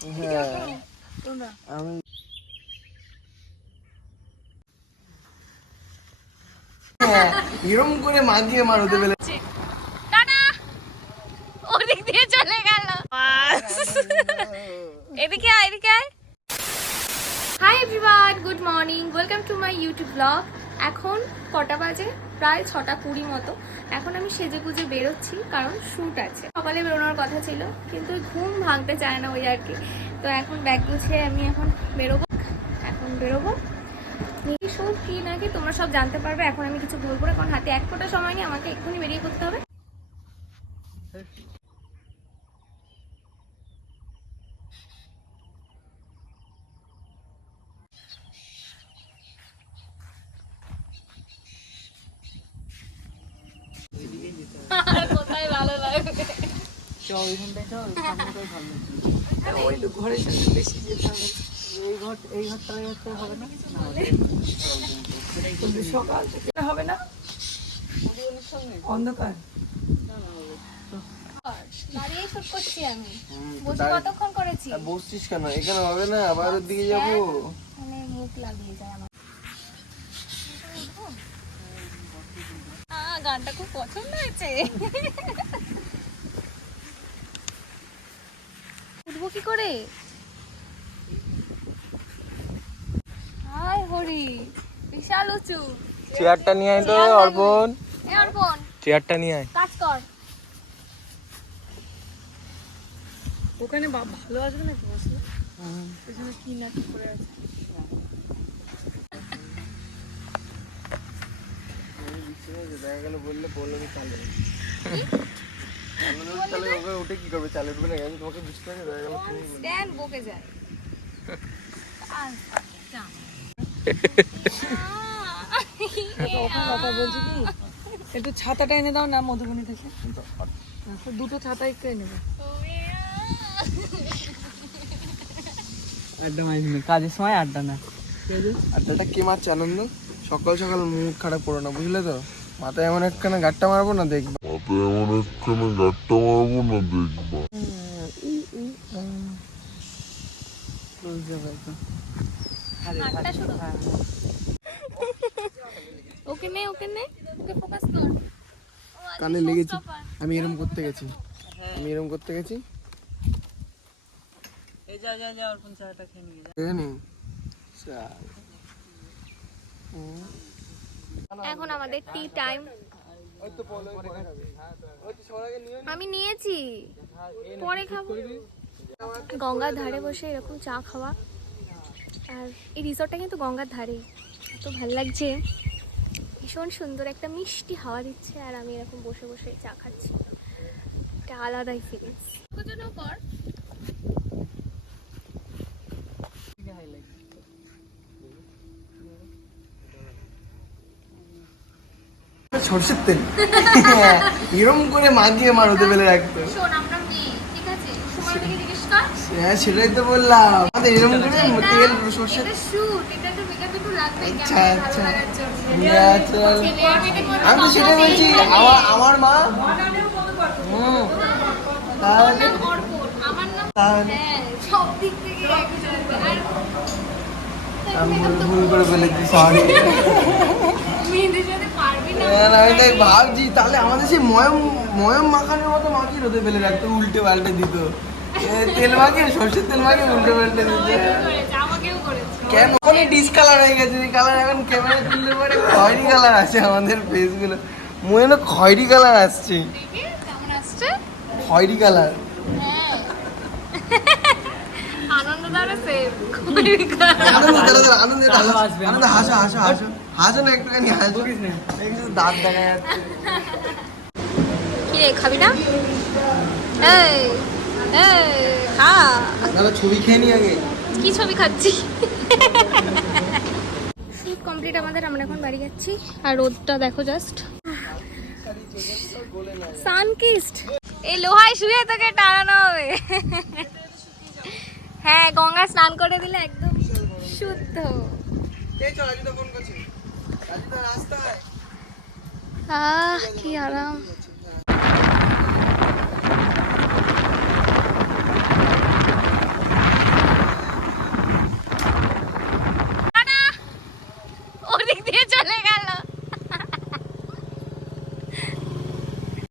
আমি এরকম করে মাগিয়ে মারতে পেলে ওদিক দিয়ে চলে গেল। এদিকে আয়, এদিকে আয়। Hi everyone, good morning, welcome to my YouTube blog. এখন কটা বাজে? প্রায় 6:20 মতো। এখন আমি সেজে গুজে বেরোচ্ছি, কারণ শ্যুট আছে। সকালে বেরোনোর কথা ছিল, কিন্তু ঘুম ভাঙতে চায় না ওই আর কি। তো এখন ব্যাগ গুছিয়ে আমি এখন বেরোবো। শ্যুট কি নাকি তোমরা সব জানতে পারবে। এখন আমি কিছু বলবো না, কারণ হাতে এক ফোঁটা সময় নেই, আমাকে এক্ষুনি বেরিয়ে পড়তে হবে। কোথায় ভালো লাগবে? ঘরের সাথে বেশি যেতে হবে। এই ঘরটা হবে না, সকাল থেকে হবে না, অন্ধকার দাঁড়িয়ে শুট করছি আমি। বসে কতক্ষণ করেছি? বসছিস কেন? এখানে হবে না, আবার ওর দিকে যাবো। মানে মুখ লাগিয়ে যায় আমার। গানটা খুব পছন্দ হয়েছে। উঠবো কি করে? হায় হরি, বিশাল উঁচু। চেয়ারটা নিয়ে আয় তো অর্পণ, অর্পণ চেয়ারটা নিয়ে আয়। কাজ কর। ওখানে ভালো আসবে নাকি বসলে? পেছনে কি না কি করে আছে? দেখা গেল বললে চালে উঠে কি করবে? চালে উঠবে না, আমি তোমাকে বুঝতে পারি। দেখা গেল স্ট্যান্ড বকে যায়। কথা বলছি কি, একটু ছাতাটা এনে দাও না মধুবনী থেকে। দুটো ছাতা একটু এনে দাও। আড্ডা মারিস না, কাজের সময় আড্ডা না। আড্ডাটা কে মারছে? আনন্দ। সকাল সকাল মুড খারাপ করো না, বুঝলে তো? মাথায় এমন একখানে গাট্টা মারবো না, দেখবা। ওকে নে, ওকে ফোকাস কর। কানে লেগেছি। আমি এরকম করতে গেছি। এই যা যা যা, অর্পণ চাটা খেয়ে নিয়ে যা। এখানে এখন আমাদের টি টাইম। আমি নিয়েছি, পরে খাবো। গঙ্গার ধারে বসে এরকম চা খাওয়া, আর এই রিসর্টটা কিন্তু গঙ্গার ধারেই। তো ভালো লাগছে, ভীষণ সুন্দর একটা মিষ্টি হাওয়া দিচ্ছে, আর আমি এরকম বসে বসে চা খাচ্ছি। একটা আলাদাই ফিলিংস। কর সরষের তেল এরকম করে মাগিয়ে মারতে পেলে রাখতো। শোন, আমরা মেয়ে, ঠিক আছে? সময়টাকে জিজ্ঞেস কর। হ্যাঁ, সেটাই তো বললাম। আমাদের এরকম করে তেল সরষের। এটা শুট, এটা তো মেকআপ একটু লাগবে আচ্ছা ক্যামেরায় আচ্ছা, ভালো লাগার জন্য। ছেলে আমি তো সেটাই বলছি। আমার মা তাহলে আমার নাম তাহলে হ্যাঁ, সব দিক থেকে একই চলবে। আর আমি ভুল করে ফেলেছি, সরি। মেয়েদের সাথে পারবি না। আমি তাই ভাবছি, তাহলে আমাদের সেই ময়ম মাখানোর মতো মাখিয়ে রোদে ফেলে রাখতো, উল্টে পাল্টে দিত। তেল মাখিয়ে, সর্ষের তেল মাখিয়ে উল্টে পাল্টে দিত। আমাকেও করেছে। কেন ওখানে ডিসকালার হয়ে গেছে? কালার এখন ক্যামেরা তুললে পরে খয়েরি কালার আছে আমাদের ফেস গুলো। মনে হলো খয়েরি কালার আসছে। দেখি কেমন আসছে। খয়েরি কালার। হ্যাঁ, আনন্দ দাঁড়াচ্ছে। আনন্দ হাসো না, একটুখানি হাসো। দাঁত দেখা যাচ্ছে। কি রে, খাবি না? এই খা। দাদা ছবি খেয়ে নি আগে। কি ছবি খাচ্ছি? শুট কমপ্লিট আমাদের, আমরা এখন বাড়ি যাচ্ছি। আর রোদটা দেখো জাস্ট, সানকিস্ট। এই লোহায় শুয়ে তোকে টানানো হবে। হ্যাঁ, গঙ্গা স্নান করে দিলে একদম শুদ্ধ। কি আরাম।